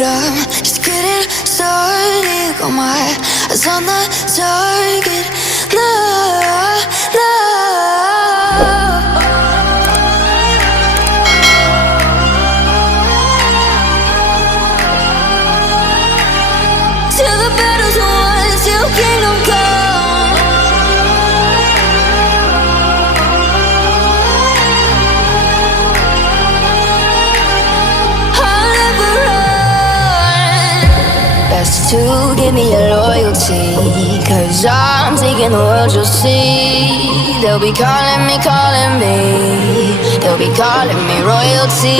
but I'm just getting started. Got my eyes on the target. No, no. Till the battle's won, till kingdom come. I'll never run. Best to give me your loyalty, 'cause I'm taking the world, you'll see. They'll be calling me, calling me. They'll be calling me royalty.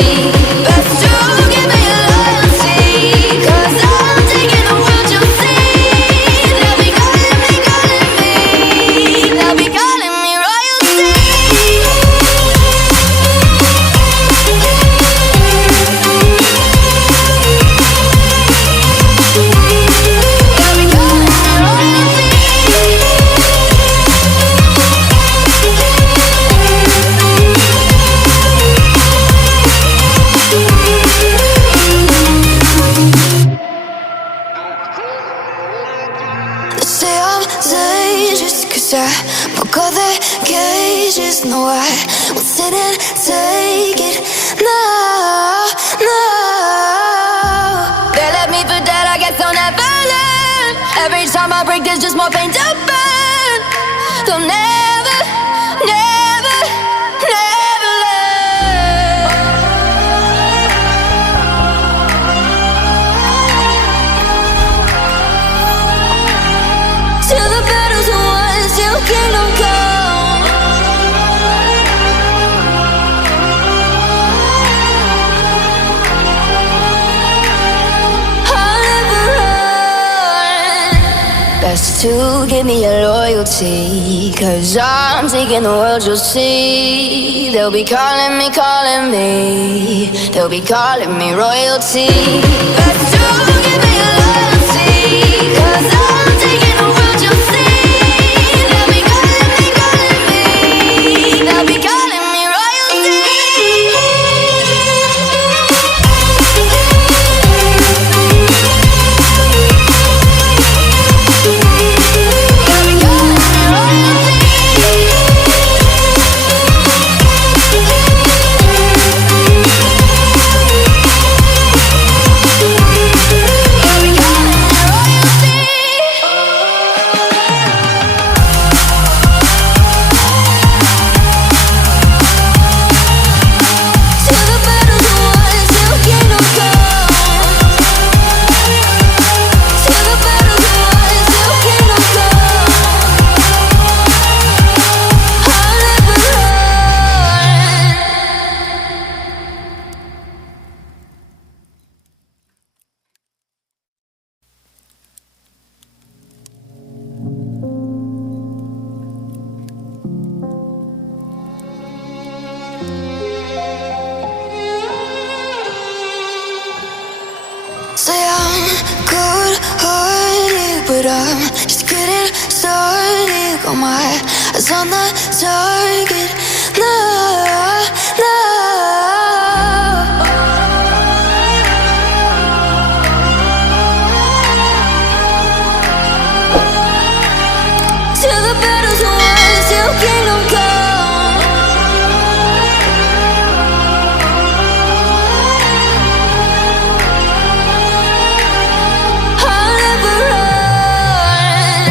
Best to give me your loyalty, 'cause I'm taking the world, you'll see. They'll be calling me, calling me. They'll be calling me royalty. They'll be calling me royalty. They say I'm dangerous 'cause I broke all their cages. No, I won't sit and take it. No, no. They left me for dead, I guess I'll never learn. Every time I break, there's just more pain to burn. They'll never, never, never learn. Till the battle's won, till kingdom come. I'll never run. Best to give me your loyalty, 'cause I'm taking the world, you'll see. They'll be calling me, calling me. They'll be calling me royalty. Best to give me your loyalty, 'cause I'm taking the world, you'll see. They'll be calling me, calling me. They'll be calling me royalty. They'll be calling me royalty. They'll be calling me royalty. Till the battle's won, till kingdom come. Till the battle's won, till kingdom come. I'll never run. Say I'm good-hearted, but I'm just getting started. Got my eyes on the target. No, no. Till the battle's won, till kingdom come. I'll never run.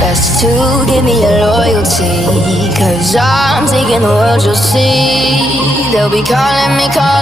Best to give me your loyalty, 'cause I'm taking the world, you'll see. They'll be calling me, calling